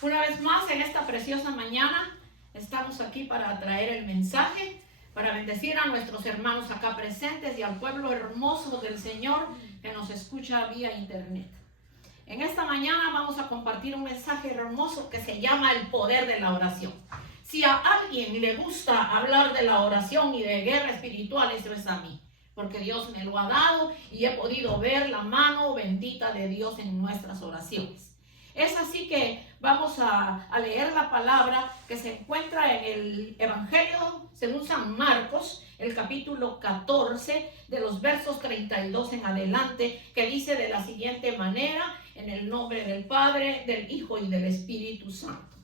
Una vez más en esta preciosa mañana estamos aquí para traer el mensaje, para bendecir a nuestros hermanos acá presentes y al pueblo hermoso del Señor que nos escucha vía internet. En esta mañana vamos a compartir un mensaje hermoso que se llama el poder de la oración. Si a alguien le gusta hablar de la oración y de guerra espiritual, eso es a mí, porque Dios me lo ha dado y he podido ver la mano bendita de Dios en nuestras oraciones. Es así que vamos a leer la palabra que se encuentra en el Evangelio según San Marcos, el capítulo 14, de los versos 32 en adelante, que dice de la siguiente manera: en el nombre del Padre, del Hijo y del Espíritu Santo.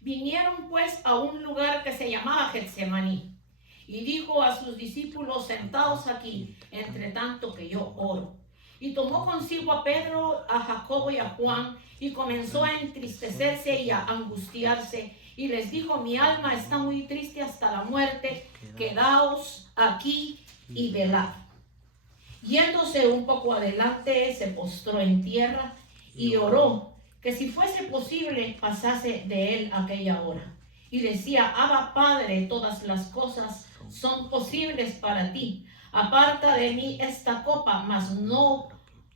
Vinieron pues a un lugar que se llamaba Getsemaní, y dijo a sus discípulos: sentaos aquí, entre tanto que yo oro. Y tomó consigo a Pedro, a Jacobo y a Juan, y comenzó a entristecerse y a angustiarse, y les dijo: mi alma está muy triste hasta la muerte, quedaos aquí y velad. Yéndose un poco adelante, se postró en tierra y oró que si fuese posible pasase de él aquella hora. Y decía: Abba, Padre, todas las cosas son posibles para ti. Aparta de mí esta copa, mas no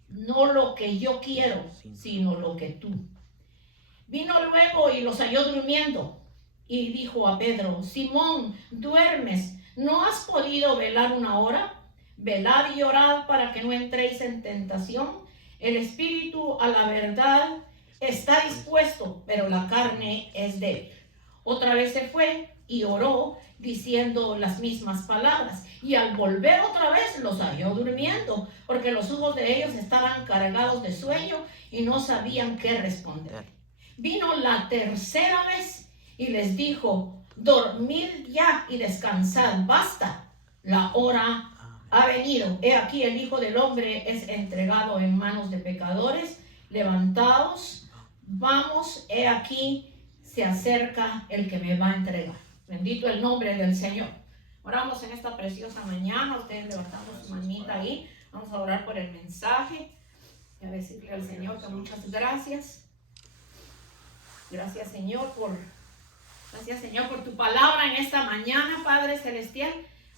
lo que yo quiero, sino lo que tú. Vino luego y los halló durmiendo, y dijo a Pedro: Simón, ¿duermes? ¿No has podido velar una hora? Velad y orad para que no entréis en tentación. El espíritu a la verdad está dispuesto, pero la carne es débil. Otra vez se fue y oró diciendo las mismas palabras, y al volver otra vez los halló durmiendo, porque los ojos de ellos estaban cargados de sueño y no sabían qué responder. Vino la tercera vez y les dijo: dormid ya y descansad, basta, la hora ha venido. He aquí el Hijo del Hombre es entregado en manos de pecadores. Levantaos, vamos, he aquí se acerca el que me va a entregar. Bendito el nombre del Señor. Oramos en esta preciosa mañana. Ustedes levantando su manita ahí. Vamos a orar por el mensaje y a decirle al Señor que muchas gracias. Gracias, Señor, por tu palabra en esta mañana, Padre Celestial.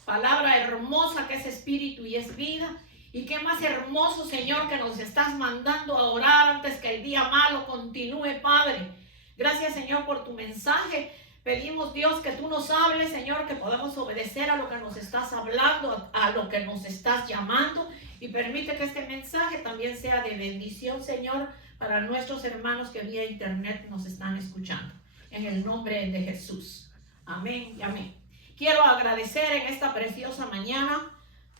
Palabra hermosa que es espíritu y es vida. Y qué más hermoso, Señor, que nos estás mandando a orar antes que el día malo continúe, Padre. Gracias, Señor, por tu mensaje. Pedimos, Dios, que tú nos hables, Señor, que podamos obedecer a lo que nos estás hablando, a lo que nos estás llamando. Y permite que este mensaje también sea de bendición, Señor, para nuestros hermanos que vía internet nos están escuchando. En el nombre de Jesús. Amén y amén. Quiero agradecer en esta preciosa mañana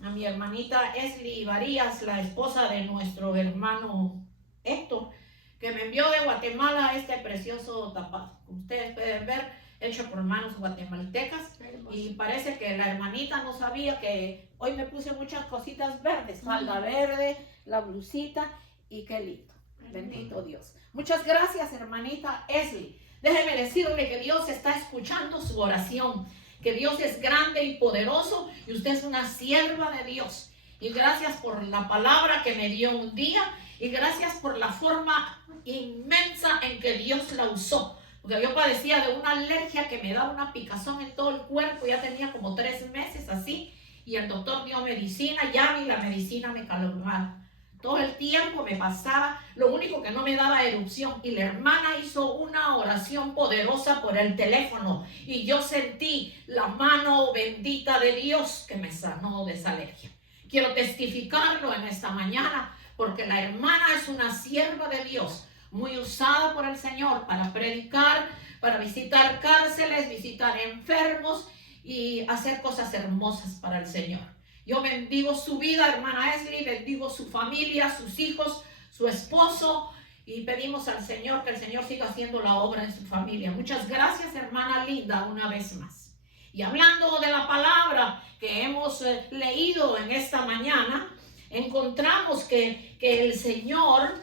a mi hermanita Esli Varías, la esposa de nuestro hermano Héctor, que me envió de Guatemala este precioso tapado. Como ustedes pueden ver, hecho por manos guatemaltecas. Y parece que la hermanita no sabía que hoy me puse muchas cositas verdes. Falda verde, la blusita, y qué lindo. Bendito Dios. Muchas gracias, hermanita Esli. Déjeme decirle que Dios está escuchando su oración, que Dios es grande y poderoso y usted es una sierva de Dios. Y gracias por la palabra que me dio un día y gracias por la forma inmensa en que Dios la usó. Porque yo padecía de una alergia que me daba una picazón en todo el cuerpo, ya tenía como 3 meses así, y el doctor dio medicina, ya ni la medicina me calmaba. Todo el tiempo me pasaba, lo único que no me daba erupción, y la hermana hizo una oración poderosa por el teléfono, y yo sentí la mano bendita de Dios que me sanó de esa alergia. Quiero testificarlo en esta mañana, porque la hermana es una sierva de Dios, muy usada por el Señor para predicar, para visitar cárceles, visitar enfermos y hacer cosas hermosas para el Señor. Yo bendigo su vida, hermana Esli, bendigo su familia, sus hijos, su esposo, y pedimos al Señor que el Señor siga haciendo la obra en su familia. Muchas gracias, hermana linda, una vez más. Y hablando de la palabra que hemos leído en esta mañana, encontramos que el Señor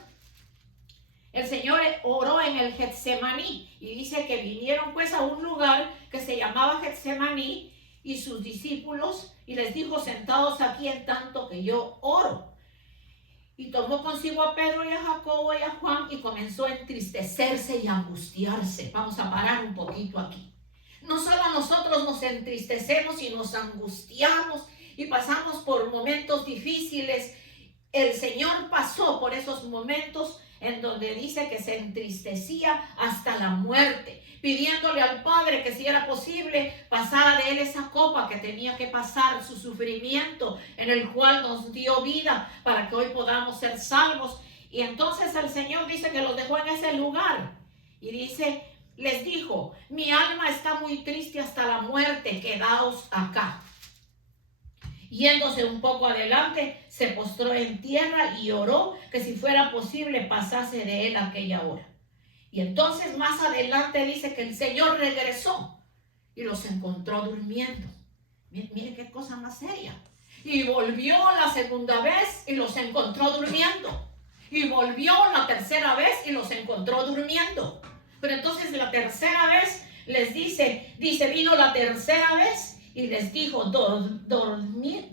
oró en el Getsemaní, y dice que vinieron pues a un lugar que se llamaba Getsemaní y sus discípulos, y les dijo: sentados aquí en tanto que yo oro. Y tomó consigo a Pedro y a Jacobo y a Juan y comenzó a entristecerse y a angustiarse. Vamos a parar un poquito aquí. No solo nosotros nos entristecemos y nos angustiamos y pasamos por momentos difíciles. El Señor pasó por esos momentos en donde dice que se entristecía hasta la muerte, pidiéndole al Padre que si era posible pasara de él esa copa que tenía que pasar, su sufrimiento en el cual nos dio vida para que hoy podamos ser salvos. Y entonces el Señor dice que los dejó en ese lugar y dice, les dijo, mi alma está muy triste hasta la muerte, quedaos acá. Yéndose un poco adelante, se postró en tierra y oró que si fuera posible pasase de él aquella hora. Y entonces más adelante dice que el Señor regresó y los encontró durmiendo. Mire qué cosa más seria. Y volvió la segunda vez y los encontró durmiendo. Y volvió la tercera vez y los encontró durmiendo. Pero entonces la tercera vez les dice, vino la tercera vez y les dijo, dormid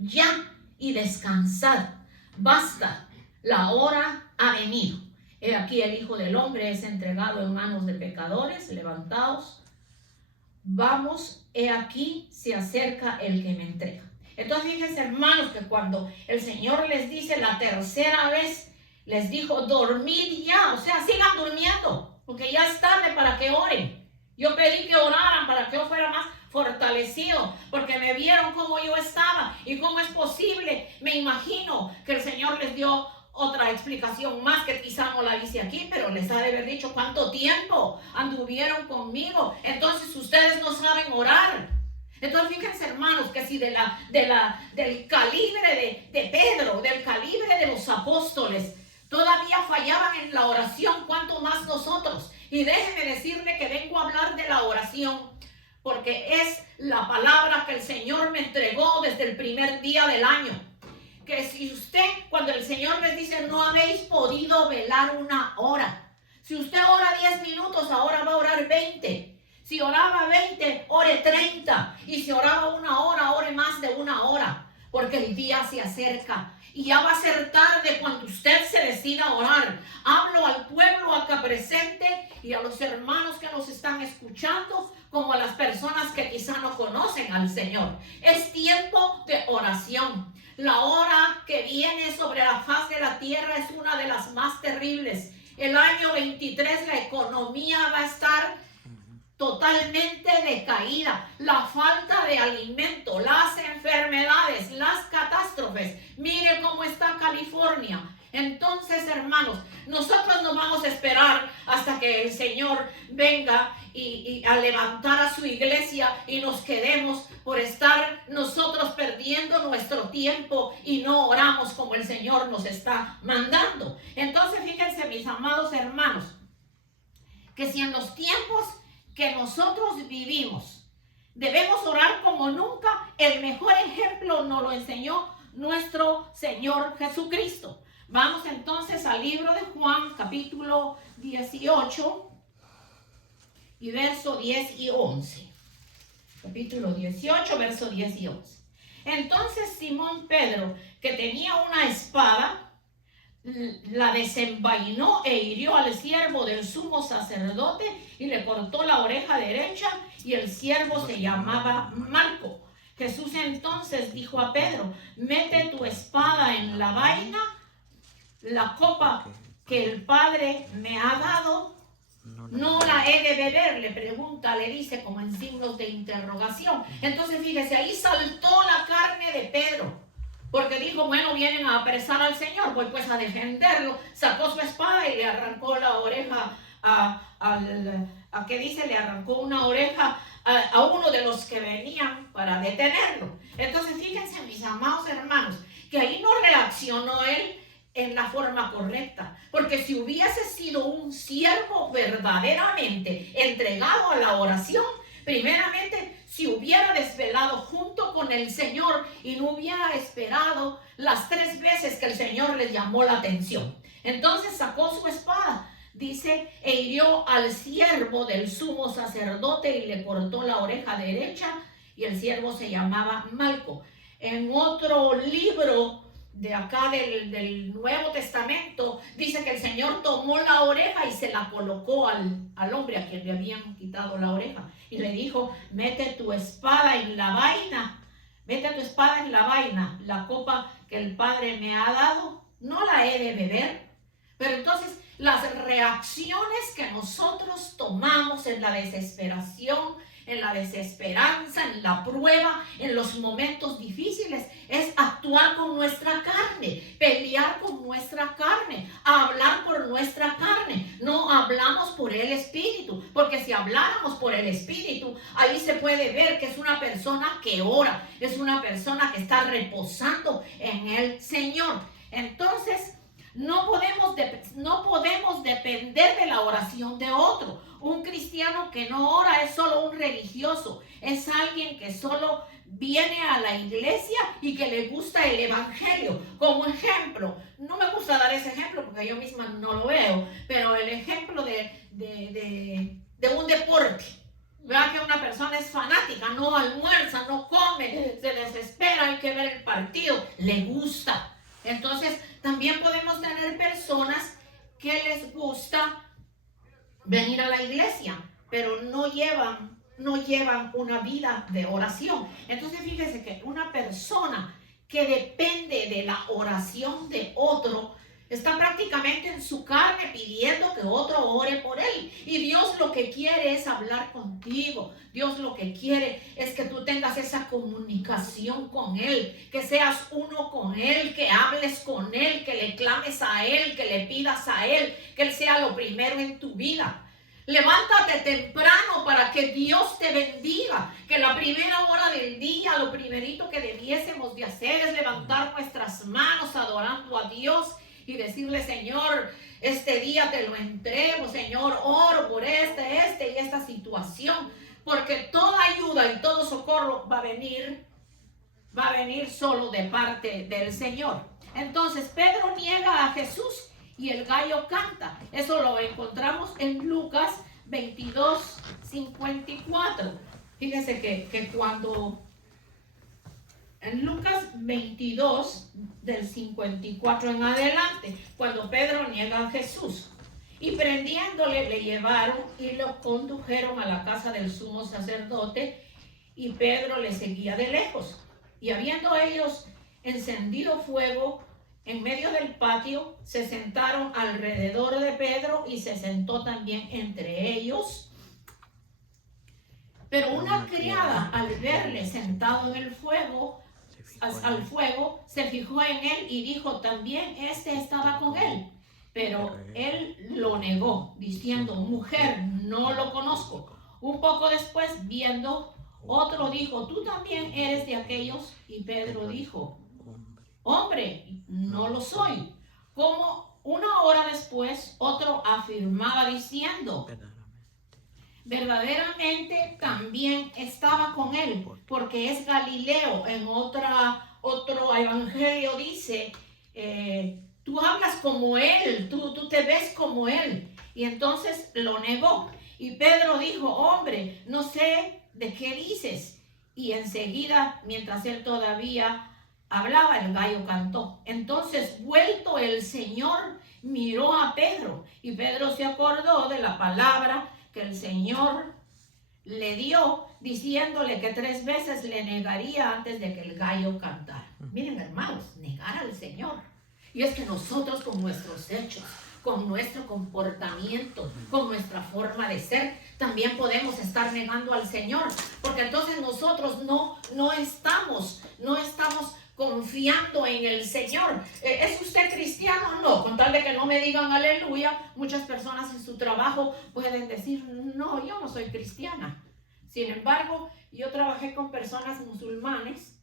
ya y descansad. Basta, la hora ha venido. He aquí el Hijo del Hombre es entregado en manos de pecadores. Levantaos, vamos, he aquí se acerca el que me entrega. Entonces fíjense, hermanos, que cuando el Señor les dice la tercera vez, les dijo, dormid ya, o sea, sigan durmiendo, porque ya es tarde para que oren. Yo pedí que oraran para que yo fuera más fortalecido, porque me vieron cómo yo estaba y cómo es posible. Me imagino que el Señor les dio otra explicación más que quizá no la dice aquí, pero les ha de haber dicho cuánto tiempo anduvieron conmigo. Entonces ustedes no saben orar. Entonces fíjense, hermanos, que si del calibre de Pedro, del calibre de los apóstoles, todavía fallaban en la oración, cuánto más nosotros. Y déjeme decirle que vengo a hablar de la oración, porque es la palabra que el Señor me entregó desde el primer día del año. Que si usted, cuando el Señor les dice, no habéis podido velar una hora. Si usted ora 10 minutos, ahora va a orar 20. Si oraba 20, ore 30. Y si oraba una hora, ore más de una hora. Porque el día se acerca. Y ya va a ser tarde cuando usted se decida a orar. Hablo al pueblo acá presente y a los hermanos que nos están escuchando, como a las personas que quizá no conocen al Señor. Es tiempo de oración. La hora que viene sobre la faz de la tierra es una de las más terribles. El año 23 la economía va a estar totalmente decaída. La falta de alimento, las enfermedades, las catástrofes. Mire cómo está California. Entonces, hermanos, nosotros no vamos a esperar hasta que el Señor venga y a levantar a su iglesia y nos quedemos por estar nosotros perdiendo nuestro tiempo y no oramos como el Señor nos está mandando. Entonces, fíjense, mis amados hermanos, que si en los tiempos que nosotros vivimos debemos orar como nunca, el mejor ejemplo nos lo enseñó nuestro Señor Jesucristo. Vamos entonces al libro de Juan, capítulo 18 y verso 10 y 11. Capítulo 18, verso 10 y 11. Entonces Simón Pedro, que tenía una espada, la desenvainó e hirió al siervo del sumo sacerdote y le cortó la oreja derecha, y el siervo se llamaba Malco. Jesús entonces dijo a Pedro, mete tu espada en la vaina. La copa que el Padre me ha dado, no la he de beber, le pregunta, le dice como en signos de interrogación. Entonces fíjese, ahí saltó la carne de Pedro, porque dijo, bueno, vienen a apresar al Señor, voy pues a defenderlo. Sacó su espada y le arrancó la oreja ¿qué dice? Le arrancó una oreja a uno de los que venían para detenerlo. Entonces fíjense, mis amados hermanos, que ahí no reaccionó él en la forma correcta, porque si hubiese sido un siervo verdaderamente entregado a la oración, primeramente si hubiera desvelado junto con el Señor y no hubiera esperado las 3 veces que el Señor les llamó la atención. Entonces sacó su espada, dice, e hirió al siervo del sumo sacerdote y le cortó la oreja derecha, y el siervo se llamaba Malco. En otro libro de acá del Nuevo Testamento, dice que el Señor tomó la oreja y se la colocó al hombre a quien le habían quitado la oreja. Y le dijo, mete tu espada en la vaina, mete tu espada en la vaina, la copa que el Padre me ha dado, no la he de beber. Pero entonces las reacciones que nosotros tomamos en la desesperación, en la desesperanza, en la prueba, en los momentos difíciles, es actuar con nuestra carne, pelear con nuestra carne, hablar por nuestra carne. No hablamos por el Espíritu, porque si habláramos por el Espíritu, ahí se puede ver que es una persona que ora, es una persona que está reposando en el Señor. Entonces, no podemos depender de la oración de otro. Un cristiano que no ora es solo un religioso, es alguien que solo viene a la iglesia y que le gusta el evangelio. Como ejemplo, no me gusta dar ese ejemplo porque yo misma no lo veo, pero el ejemplo de un deporte. ¿Verdad? Que una persona es fanática, no almuerza, no come, se desespera, hay que ver el partido, le gusta. Entonces, también podemos tener personas que les gusta venir a la iglesia, pero no llevan una vida de oración. Entonces, fíjese que una persona que depende de la oración de otro está prácticamente en su carne pidiendo que otro ore por él. Y Dios lo que quiere es hablar contigo. Dios lo que quiere es que tú tengas esa comunicación con Él, que seas uno con Él, que hables con Él, que le clames a Él, que le pidas a Él, que Él sea lo primero en tu vida. Levántate temprano para que Dios te bendiga, que la primera hora del día, lo primerito que debiésemos de hacer es levantar nuestras manos adorando a Dios y decirle, Señor, este día te lo entrego, Señor, oro por esta y esta situación, porque toda ayuda y todo socorro va a venir solo de parte del Señor. Entonces Pedro niega a Jesús y el gallo canta. Eso lo encontramos en Lucas 22:54. Fíjese que cuando en Lucas 22, del 54 en adelante, cuando Pedro niega a Jesús, y prendiéndole le llevaron y lo condujeron a la casa del sumo sacerdote, y Pedro le seguía de lejos. Y habiendo ellos encendido fuego en medio del patio, se sentaron alrededor de Pedro y se sentó también entre ellos. Pero una criada, al verle sentado en el fuego, al fuego, se fijó en él y dijo, también este estaba con él. Pero él lo negó, diciendo, mujer, no lo conozco. Un poco después, viendo, otro dijo, tú también eres de aquellos. Y Pedro dijo, hombre, no lo soy. Como una hora después, otro afirmaba diciendo, verdaderamente también estaba con él, porque es Galileo. En otro evangelio dice, tú hablas como él, tú te ves como él. Y entonces lo negó. Y Pedro dijo, hombre, no sé de qué dices. Y enseguida, mientras él todavía hablaba, el gallo cantó. Entonces, vuelto el Señor, miró a Pedro. Y Pedro se acordó de la palabra que el Señor le dio, diciéndole que 3 veces le negaría antes de que el gallo cantara. Miren, hermanos, negar al Señor. Y es que nosotros con nuestros hechos, con nuestro comportamiento, con nuestra forma de ser, también podemos estar negando al Señor, porque entonces nosotros no estamos confiando en el Señor. ¿Es usted cristiano? No, con tal de que no me digan aleluya. Muchas personas en su trabajo pueden decir, no, yo no soy cristiana. Sin embargo, yo trabajé con personas musulmanes,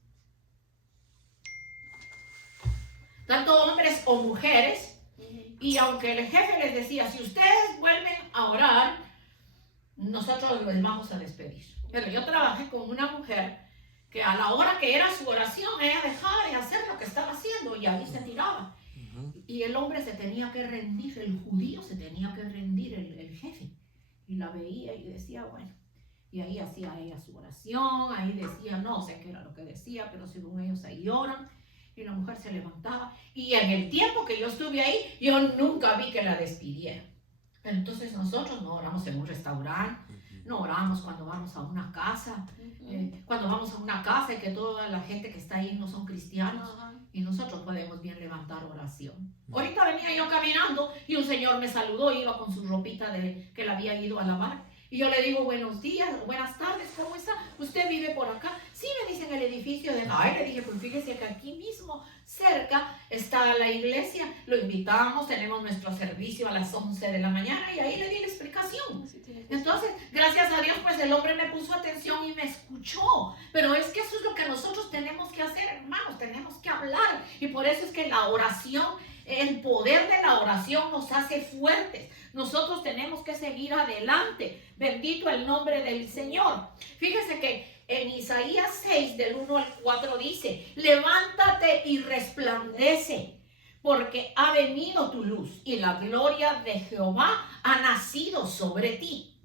tanto hombres o mujeres, y aunque el jefe les decía, si ustedes vuelven a orar, nosotros les vamos a despedir. Pero yo trabajé con una mujer que a la hora que era su oración, ella dejaba de hacer lo que estaba haciendo y ahí se tiraba. Y el hombre se tenía que rendir, el judío se tenía que rendir, el jefe. Y la veía y decía, bueno. Y ahí hacía ella su oración, ahí decía, no sé qué era lo que decía, pero según ellos ahí oran. Y la mujer se levantaba. Y en el tiempo que yo estuve ahí, yo nunca vi que la despidieran. Entonces nosotros no oramos en un restaurante, no oramos cuando vamos a una casa, cuando vamos a una casa y que toda la gente que está ahí no son cristianos, y nosotros podemos bien levantar oración. Ahorita venía yo caminando y un señor me saludó, iba con su ropita que le había ido a lavar. Y yo le digo, buenos días, buenas tardes, ¿cómo está? ¿Usted vive por acá? Sí, me dicen el edificio de... Ay, le dije, pues fíjese que aquí mismo, cerca, está la iglesia. Lo invitamos, tenemos nuestro servicio a las 11 de la mañana y ahí le di la explicación. Entonces, gracias a Dios, pues el hombre me puso atención y me escuchó. Pero es que eso es lo que nosotros tenemos que hacer, hermanos, tenemos que hablar. Y por eso es que la oración, el poder de la oración nos hace fuertes. Nosotros tenemos que seguir adelante. Bendito el nombre del Señor. Fíjese que en Isaías 6, del 1 al 4 dice, levántate y resplandece, porque ha venido tu luz y la gloria de Jehová ha nacido sobre ti.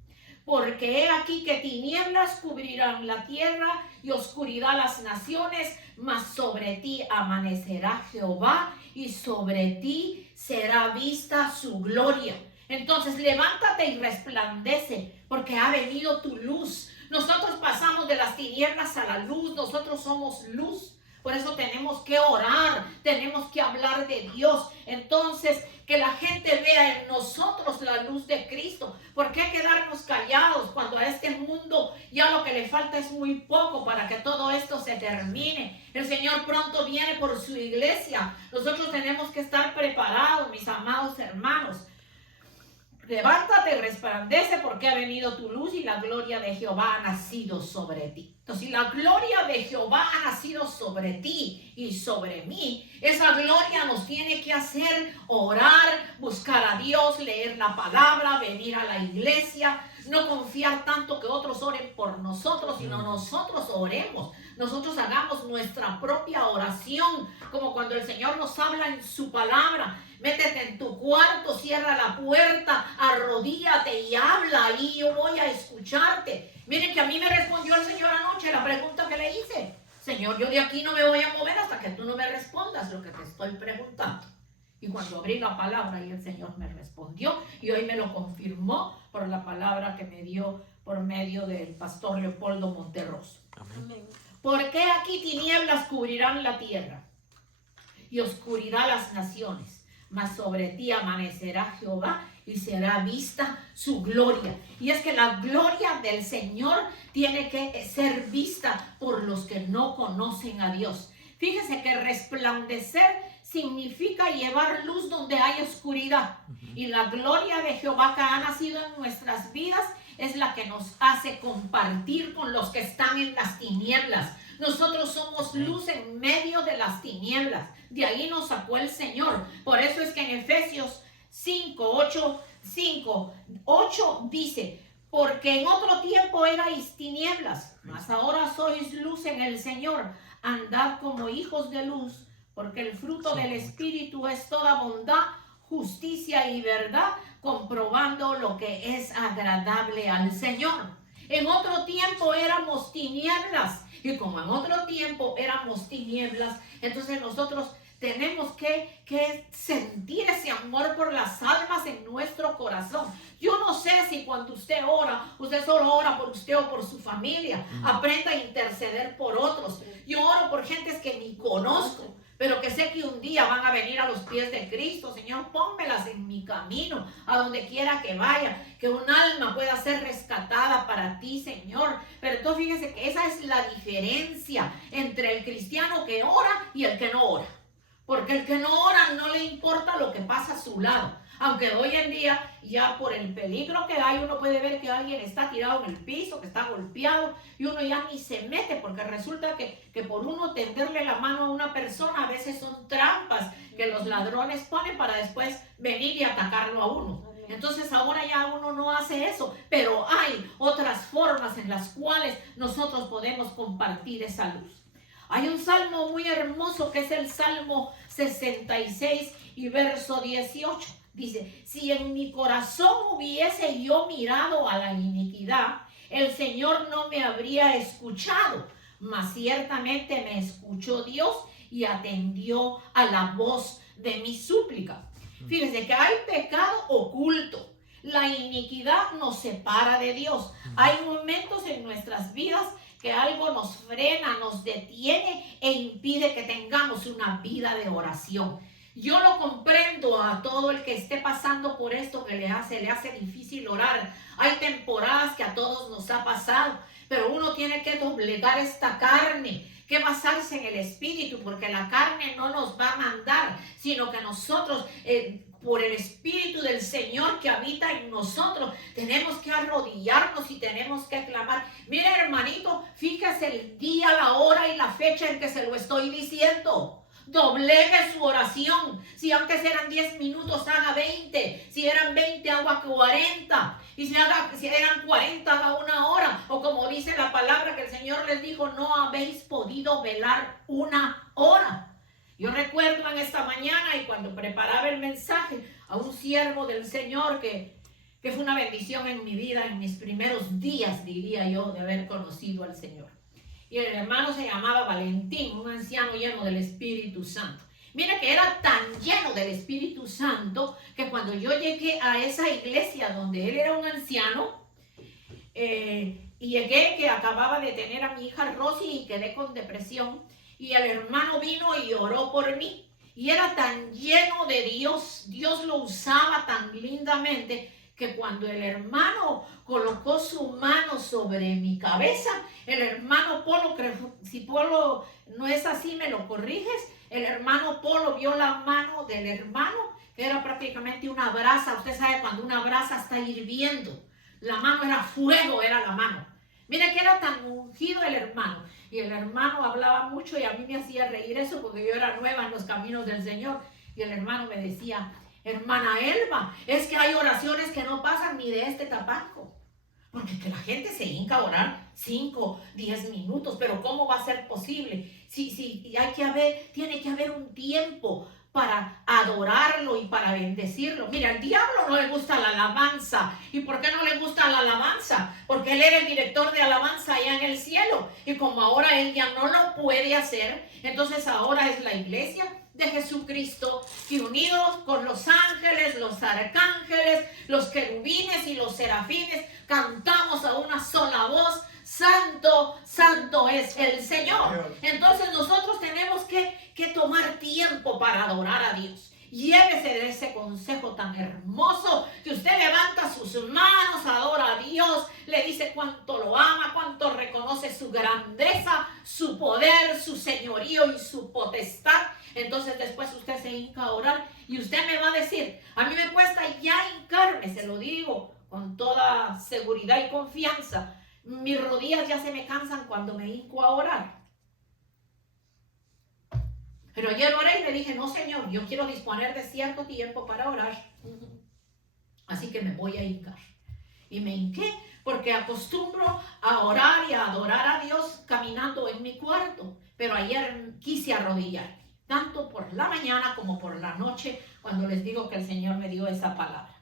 Porque he aquí que tinieblas cubrirán la tierra y oscuridad las naciones, mas sobre ti amanecerá Jehová y sobre ti será vista su gloria. Entonces levántate y resplandece, porque ha venido tu luz. Nosotros pasamos de las tinieblas a la luz, nosotros somos luz. Por eso tenemos que orar, tenemos que hablar de Dios. Entonces, que la gente vea en nosotros la luz de Cristo. ¿Por qué quedarnos callados cuando a este mundo ya lo que le falta es muy poco para que todo esto se termine? El Señor pronto viene por su iglesia. Nosotros tenemos que estar preparados, mis amados hermanos. Levántate, resplandece, porque ha venido tu luz y la gloria de Jehová ha nacido sobre ti. Entonces, si la gloria de Jehová ha nacido sobre ti y sobre mí, esa gloria nos tiene que hacer orar, buscar a Dios, leer la palabra, venir a la iglesia, no confiar tanto que otros oren por nosotros, sino nosotros oremos. Nosotros hagamos nuestra propia oración, como cuando el Señor nos habla en su palabra. Métete en tu cuarto, cierra la puerta, arrodíllate y habla y yo voy a escucharte. Miren que a mí me respondió el Señor anoche la pregunta que le hice. Señor, yo de aquí no me voy a mover hasta que tú no me respondas lo que te estoy preguntando. Y cuando abrí la palabra y el Señor me respondió y hoy me lo confirmó por la palabra que me dio por medio del pastor Leopoldo Monterroso. Amén. ¿Por qué aquí tinieblas cubrirán la tierra y oscuridad las naciones? Mas sobre ti amanecerá Jehová y será vista su gloria. Y es que la gloria del Señor tiene que ser vista por los que no conocen a Dios. Fíjese que resplandecer significa llevar luz donde hay oscuridad. Y la gloria de Jehová que ha nacido en nuestras vidas es la que nos hace compartir con los que están en las tinieblas. Nosotros somos luz en medio de las tinieblas. De ahí nos sacó el Señor. Por eso es que en Efesios 8 dice, porque en otro tiempo erais tinieblas, mas ahora sois luz en el Señor. Andad como hijos de luz, porque el fruto del Espíritu es toda bondad, justicia y verdad, comprobando lo que es agradable al Señor. En otro tiempo éramos tinieblas, y como en otro tiempo éramos tinieblas, entonces nosotros tenemos que sentir ese amor por las almas en nuestro corazón. Yo no sé si cuando usted ora, usted solo ora por usted o por su familia. Aprenda a interceder por otros. Yo oro por gentes que ni conozco, pero que sé que un día van a venir a los pies de Cristo. Señor, pónmelas en mi camino, a donde quiera que vaya, que un alma pueda ser rescatada para ti, Señor. Pero entonces fíjese que esa es la diferencia entre el cristiano que ora y el que no ora. Porque el que no ora no le importa lo que pasa a su lado. Aunque hoy en día, ya por el peligro que hay, uno puede ver que alguien está tirado en el piso, que está golpeado, y uno ya ni se mete, porque resulta que por uno tenderle la mano a una persona, a veces son trampas que los ladrones ponen para después venir y atacarlo a uno. Entonces ahora ya uno no hace eso, pero hay otras formas en las cuales nosotros podemos compartir esa luz. Hay un salmo muy hermoso que es el Salmo 66 y verso 18. Dice, si en mi corazón hubiese yo mirado a la iniquidad, el Señor no me habría escuchado, mas ciertamente me escuchó Dios y atendió a la voz de mi súplica. Fíjense que hay pecado oculto. La iniquidad nos separa de Dios. Hay momentos en nuestras vidas que algo nos frena, nos detiene e impide que tengamos una vida de oración. Yo lo comprendo a todo el que esté pasando por esto, que le hace difícil orar. Hay temporadas que a todos nos ha pasado, pero uno tiene que doblegar esta carne, que basarse en el Espíritu, porque la carne no nos va a mandar, sino que nosotros, por el Espíritu del Señor que habita en nosotros, tenemos que arrodillarnos y tenemos que clamar. Mire, hermanito, fíjese el día, la hora y la fecha en que se lo estoy diciendo. Doblegue su oración. Si antes eran 10 minutos, haga 20. Si eran 20, haga 40. Y si eran 40, haga una hora. O como dice la palabra que el Señor les dijo, no habéis podido velar una hora. Yo recuerdo en esta mañana y cuando preparaba el mensaje a un siervo del Señor que fue una bendición en mi vida, en mis primeros días, diría yo, de haber conocido al Señor. Y el hermano se llamaba Valentín, un anciano lleno del Espíritu Santo. Mira que era tan lleno del Espíritu Santo que cuando yo llegué a esa iglesia donde él era un anciano, y llegué que acababa de tener a mi hija Rosy y quedé con depresión, y el hermano vino y oró por mí. Y era tan lleno de Dios, Dios lo usaba tan lindamente, que cuando el hermano colocó su mano sobre mi cabeza, el hermano Polo, si Polo no es así, me lo corriges, el hermano Polo vio la mano del hermano, que era prácticamente una brasa. Usted sabe cuando una brasa está hirviendo, la mano era fuego, era la mano. Mire que era tan ungido el hermano. Y el hermano hablaba mucho y a mí me hacía reír eso porque yo era nueva en los caminos del Señor. Y el hermano me decía, hermana Elba, es que hay oraciones que no pasan ni de este tabaco. Porque que la gente se hinca a orar 5, 10 minutos, pero ¿cómo va a ser posible? Sí, tiene que haber un tiempo para adorarlo y para bendecirlo. Mira, al diablo no le gusta la alabanza. ¿Y por qué no le gusta la alabanza? Porque él era el director de alabanza allá en el cielo. Y como ahora él ya no lo puede hacer, entonces ahora es la iglesia de Jesucristo, y unidos con los ángeles, los arcángeles, los querubines y los serafines, cantamos a una sola voz: Santo, santo es el Señor. Entonces nosotros tenemos que tomar tiempo para adorar a Dios. Llévese de ese consejo tan hermoso, que usted levanta sus manos, adora a Dios, le dice cuánto lo ama, cuánto reconoce su grandeza, su poder, su señorío y su potestad. Entonces después usted se hinca a orar y usted me va a decir, a mí me cuesta ya hincarme, se lo digo con toda seguridad y confianza. Mis rodillas ya se me cansan cuando me hinco a orar. Pero ayer oré y le dije, no, Señor, yo quiero disponer de cierto tiempo para orar. Así que me voy a hincar. Y me hinqué porque acostumbro a orar y a adorar a Dios caminando en mi cuarto. Pero ayer quise arrodillarme, tanto por la mañana como por la noche, cuando les digo que el Señor me dio esa palabra.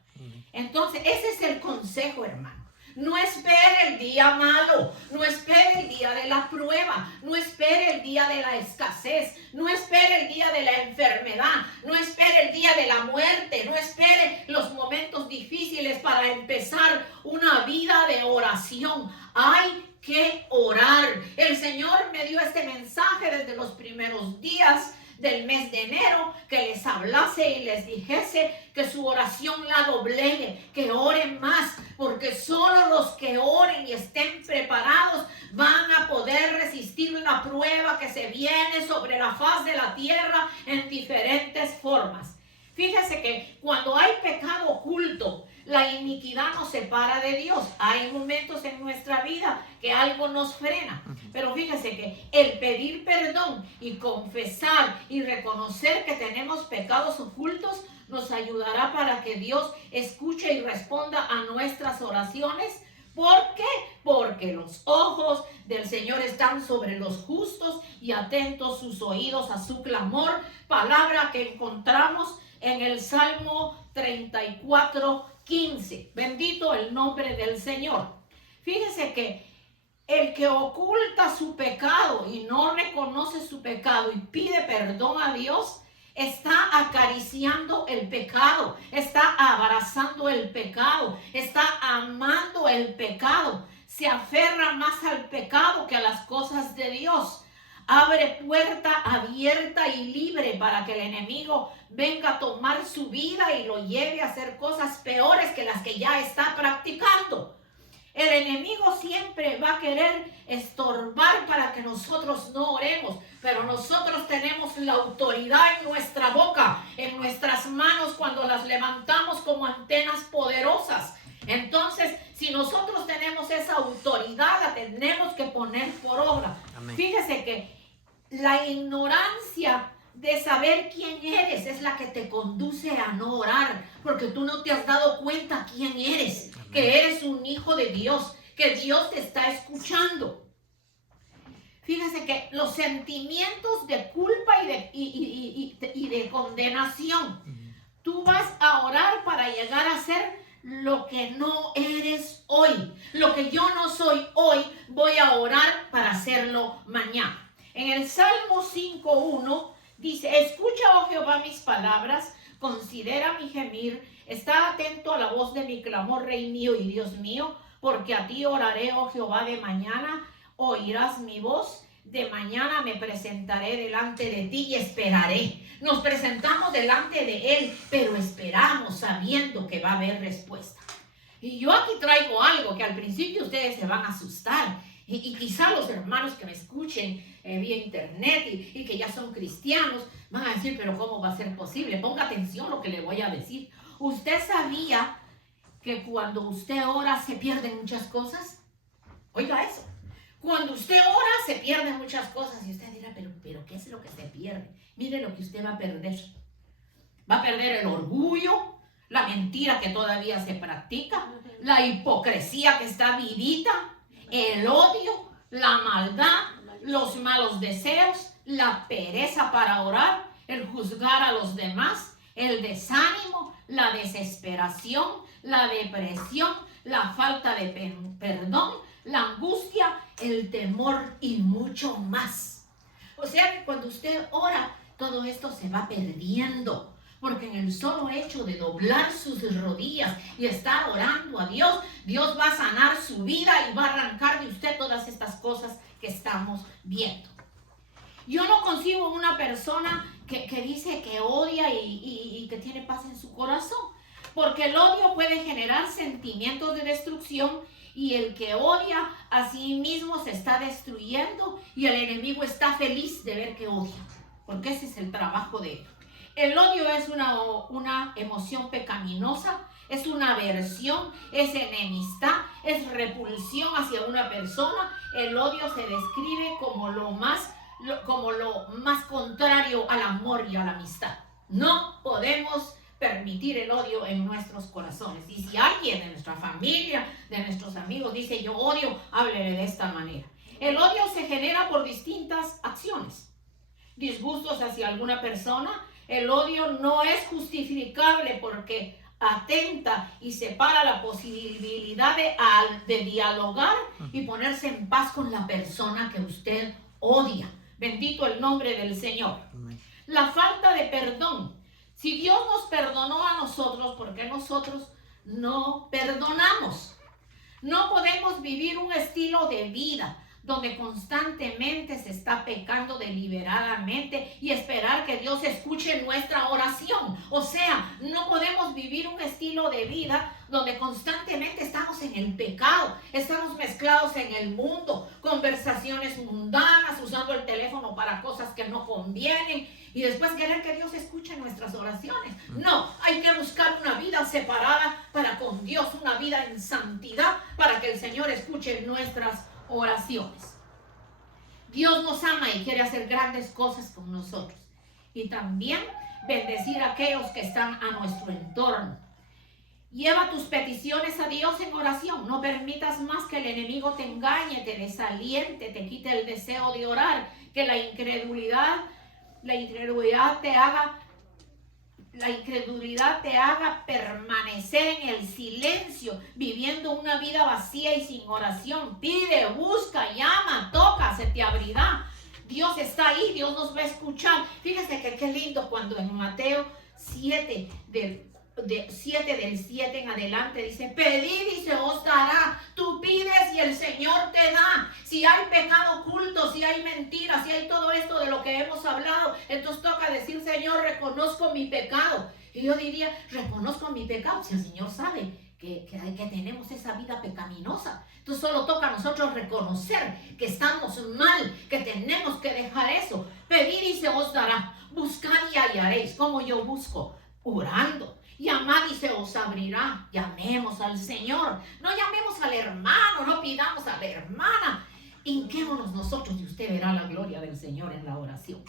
Entonces, ese es el consejo, hermano. No espere el día malo, no espere el día de la prueba, no espere el día de la escasez, no espere el día de la enfermedad, no espere el día de la muerte, no espere los momentos difíciles para empezar una vida de oración. Hay que orar. El Señor me dio este mensaje desde los primeros días del mes de enero, que les hablase y les dijese que su oración la doblegue, que oren más, porque solo los que oren y estén preparados van a poder resistir la prueba que se viene sobre la faz de la tierra en diferentes formas. Fíjese que cuando hay pecado oculto, la iniquidad nos separa de Dios. Hay momentos en nuestra vida que algo nos frena. Pero fíjese que el pedir perdón y confesar y reconocer que tenemos pecados ocultos nos ayudará para que Dios escuche y responda a nuestras oraciones. ¿Por qué? Porque los ojos del Señor están sobre los justos y atentos sus oídos a su clamor. Palabra que encontramos en el Salmo 34:15. Bendito el nombre del Señor. Fíjese que El que oculta su pecado y no reconoce su pecado y pide perdón a Dios, está acariciando el pecado, está abrazando el pecado, está amando el pecado, se aferra más al pecado que a las cosas de Dios. Abre puerta abierta y libre para que el enemigo venga a tomar su vida y lo lleve a hacer cosas peores que las que ya está practicando. El enemigo siempre va a querer estorbar para que nosotros no oremos, pero nosotros tenemos la autoridad en nuestra boca, en nuestras manos cuando las levantamos como antenas poderosas. Entonces, si nosotros tenemos esa autoridad, la tenemos que poner por obra. Amén. Fíjese que la ignorancia de saber quién eres es la que te conduce a no orar, porque tú no te has dado cuenta quién eres, que eres un hijo de Dios, que Dios te está escuchando. Fíjese que los sentimientos de culpa y de condenación, tú vas a orar para llegar a ser lo que no eres hoy. Lo que yo no soy hoy, voy a orar para hacerlo mañana. En el Salmo 5:1 dice: escucha, oh Jehová, mis palabras, considera mi gemir, está atento a la voz de mi clamor, Rey mío y Dios mío, porque a ti oraré, oh Jehová, de mañana oirás mi voz, de mañana me presentaré delante de ti y esperaré. Nos presentamos delante de Él, pero esperamos sabiendo que va a haber respuesta. Y yo aquí traigo algo que al principio ustedes se van a asustar. Y quizá los hermanos que me escuchen vía internet y que ya son cristianos van a decir, pero ¿cómo va a ser posible? Ponga atención a lo que le voy a decir. ¿Usted sabía que cuando usted ora se pierden muchas cosas? Oiga eso. Cuando usted ora se pierden muchas cosas. Y usted dirá, pero ¿qué es lo que se pierde? Mire lo que usted va a perder. Va a perder el orgullo, la mentira que todavía se practica, la hipocresía que está vivita, el odio, la maldad, los malos deseos, la pereza para orar, el juzgar a los demás, el desánimo, la desesperación, la depresión, la falta de perdón, la angustia, el temor y mucho más. O sea que cuando usted ora, todo esto se va perdiendo. Porque en el solo hecho de doblar sus rodillas y estar orando a Dios, Dios va a sanar su vida y va a arrancar de usted todas estas cosas que estamos viendo. Yo no concibo una persona que dice que odia y que tiene paz en su corazón. Porque el odio puede generar sentimientos de destrucción y el que odia a sí mismo se está destruyendo y el enemigo está feliz de ver que odia. Porque ese es el trabajo de él. El odio es una emoción pecaminosa, es una aversión, es enemistad, es repulsión hacia una persona. El odio se describe como lo más contrario al amor y a la amistad. No podemos permitir el odio en nuestros corazones. Y si alguien de nuestra familia, de nuestros amigos dice yo odio, háblele de esta manera. El odio se genera por distintas acciones. Disgustos hacia alguna persona. El odio no es justificable porque atenta y separa la posibilidad de dialogar y ponerse en paz con la persona que usted odia. Bendito el nombre del Señor. La falta de perdón. Si Dios nos perdonó a nosotros, ¿por qué nosotros no perdonamos? No podemos vivir un estilo de vida donde constantemente se está pecando deliberadamente y esperar que Dios escuche nuestra oración. O sea, no podemos vivir un estilo de vida donde constantemente estamos en el pecado, estamos mezclados en el mundo, conversaciones mundanas, usando el teléfono para cosas que no convienen y después querer que Dios escuche nuestras oraciones. No, hay que buscar una vida separada para con Dios, una vida en santidad para que el Señor escuche nuestras oraciones. Dios nos ama y quiere hacer grandes cosas con nosotros y también bendecir a aquellos que están a nuestro entorno. Lleva tus peticiones a Dios en oración. No permitas más que el enemigo te engañe, te desaliente, te quite el deseo de orar, que la incredulidad te haga la incredulidad te haga permanecer en el silencio, viviendo una vida vacía y sin oración. Pide, busca, llama, toca, se te abrirá. Dios está ahí, Dios nos va a escuchar. Fíjese que qué lindo cuando en Mateo 7, del 7 en adelante dice: pedid y se os dará. Tú pides y el Señor te da. Si hay pecado oculto, si hay mentiras, si hay todo esto de lo que hemos hablado, entonces toca decir: Señor, reconozco mi pecado. Y yo diría: reconozco mi pecado. Si el Señor sabe que tenemos esa vida pecaminosa, entonces solo toca a nosotros reconocer que estamos mal, que tenemos que dejar eso. Pedid y se os dará. Buscad y hallaréis. ¿Cómo yo busco? Orando. Llamad y se os abrirá. Llamemos al Señor. No llamemos al hermano, no pidamos a la hermana. Hinquémonos nosotros y usted verá la gloria del Señor en la oración.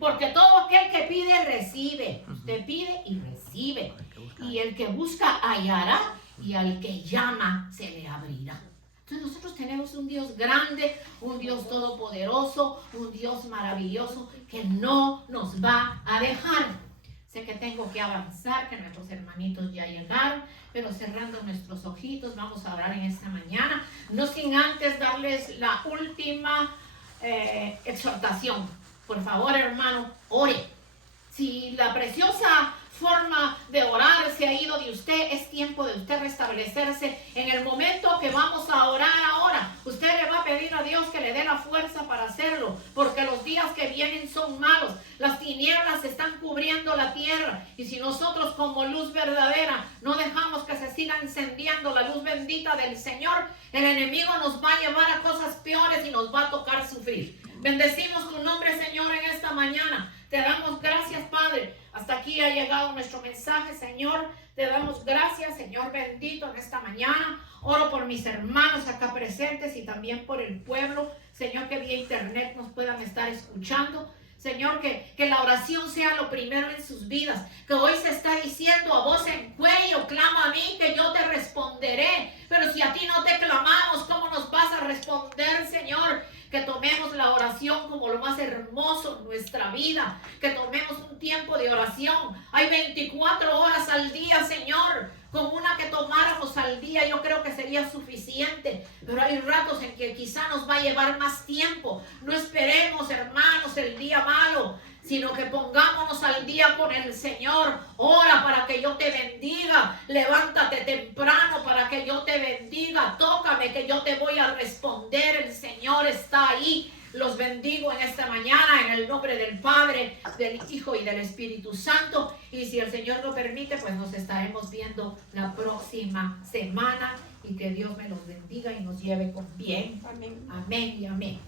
Porque todo aquel que pide, recibe. Usted pide y recibe. Y el que busca, hallará. Y al que llama, se le abrirá. Entonces nosotros tenemos un Dios grande, un Dios todopoderoso, un Dios maravilloso que no nos va a dejar. Sé que tengo que avanzar, que nuestros hermanitos ya llegaron, pero cerrando nuestros ojitos, vamos a orar en esta mañana, no sin antes darles la última exhortación. Por favor, hermano, ore. Si la preciosa forma de orar se ha ido de usted, es tiempo de usted restablecerse en el momento que vamos a orar ahora. Usted le va a pedir a Dios que le dé la fuerza para hacerlo, porque los días que vienen son malos. Las tinieblas están cubriendo la tierra, y si nosotros como luz verdadera no dejamos que se siga encendiendo la luz bendita del Señor, el enemigo nos va a llevar a cosas peores y nos va a tocar sufrir. Bendecimos tu nombre, Señor, en esta mañana. Te damos gracias, Padre. Hasta aquí ha llegado nuestro mensaje, Señor. Te damos gracias, Señor bendito, en esta mañana. Oro por mis hermanos acá presentes y también por el pueblo, Señor, que vía internet nos puedan estar escuchando. Señor, que la oración sea lo primero en sus vidas. Que hoy se está diciendo a voz en cuello: clama a mí que yo te responderé. Pero si a ti no te clamamos, ¿cómo nos vas a responder, Señor? Que tomemos la oración como lo más hermoso en nuestra vida. Que tomemos un tiempo de oración. Hay 24 horas al día, Señor. Con una que tomáramos al día yo creo que sería suficiente. Pero hay ratos en que quizá nos va a llevar más tiempo. No esperemos, hermanos, el día malo, sino que pongámonos al día con el Señor. Ora para que yo te bendiga. Levántate temprano para que yo te bendiga. Tócame que yo te voy a responder. El Señor está ahí. Los bendigo en esta mañana en el nombre del Padre, del Hijo y del Espíritu Santo. Y si el Señor lo permite, pues nos estaremos viendo la próxima semana. Y que Dios me los bendiga y nos lleve con bien. Amén. Amén y amén.